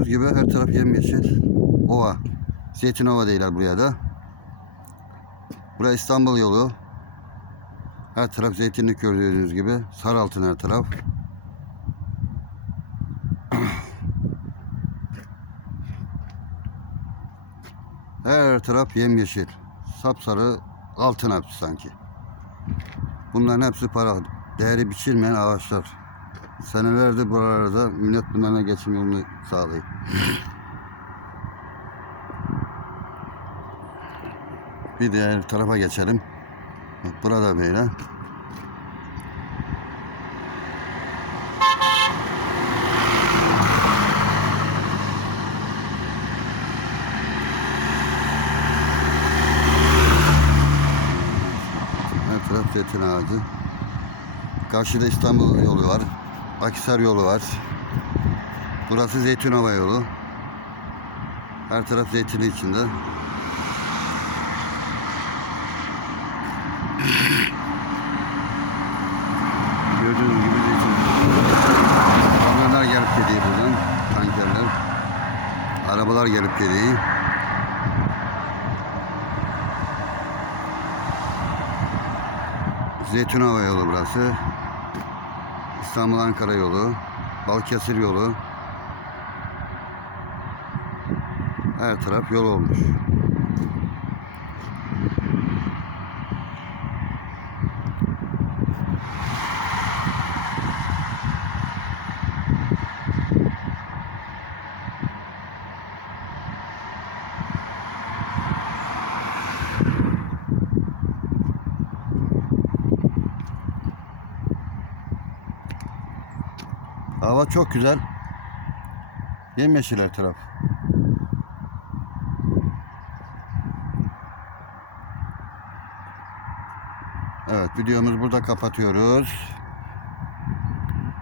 Gördüğünüz gibi her taraf yemyeşil. Ova. Zeytinova değiller buraya da. Burası İstanbul yolu. Her taraf zeytinlik gördüğünüz gibi. Saraltın her taraf. Her taraf yemyeşil. Sapsarı altın hepsi sanki. Bunların hepsi para. Değeri biçilmeyen ağaçlar. Senelerdir buralarda millet bunlarla geçim yolunu sağlıyor. Bir diğer tarafa geçelim. Bak burada böyle. Her taraf zeytin ağacı. Karşıda İstanbul yolu var. Akhisar yolu var. Burası Zeytinova yolu. Her taraf zeytini içinde. Gördüğünüz gibi zeytin. Kamyonlar gelip gidiyor buradan. Tankerler. Arabalar gelip gidiyor. Zeytinova yolu burası. İstanbul Ankara yolu. Balıkesir yolu. Her taraf yol olmuş. Hava çok güzel. Yemyeşil her taraf. Evet videomuzu burada kapatıyoruz.